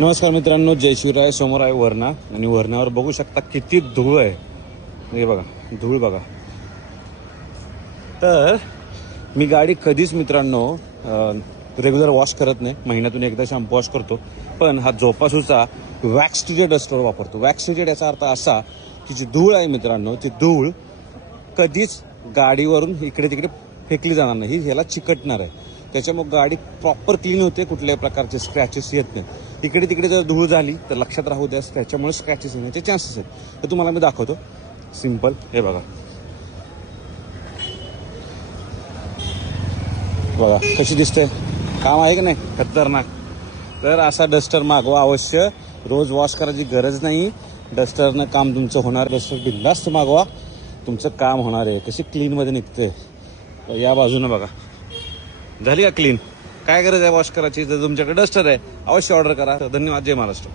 नमस्कार मित्रांनो, जय शिवराय. समोर आहे वरणा आणि वरणावर बघू शकता किती धूळ आहे. हे बघा, धूळ बघा. तर मी गाडी कधीच मित्रांनो रेग्युलर वॉश करत नाही, महिन्यातून एकदा शॅम्पू वॉश करतो. पण हा जोपासूचा वॅक्स ट्रीटेड डस्टर वापरतो. वॅक्स ट्रीटेड याचा अर्थ असा की जी धूळ आहे मित्रांनो, ती धूळ कधीच गाडीवरून इकडे तिकडे फेकली जाणार नाही, ह्याला चिकटणार आहे. त्याच्यामुळे गाडी प्रॉपर क्लीन होते, कुठल्याही प्रकारचे स्क्रॅचेस येत नाही. इकडे तिकडे जर धूळ झाली तर लक्षात राहू द्या, त्याच्यामुळे स्क्रॅचेस येण्याचे चान्सेस आहेत. तर तुम्हाला मी दाखवतो सिम्पल. हे बघा बघा कशी दिसते, काम आहे की नाही खतरनाक. तर असा डस्टर मागवा अवश्य. रोज वॉश करायची गरज नाही, डस्टरनं काम तुमचं होणार. डस्टर बिंदास्त मागवा, तुमचं काम होणार आहे. कशी क्लीनमध्ये निघते. या बाजूनं बघा, झाली का क्लीन. काय गरज आहे वॉश करायची? जर तुमच्याकडे डस्टर आहे अवश्य ऑर्डर करा. धन्यवाद. जय महाराष्ट्र.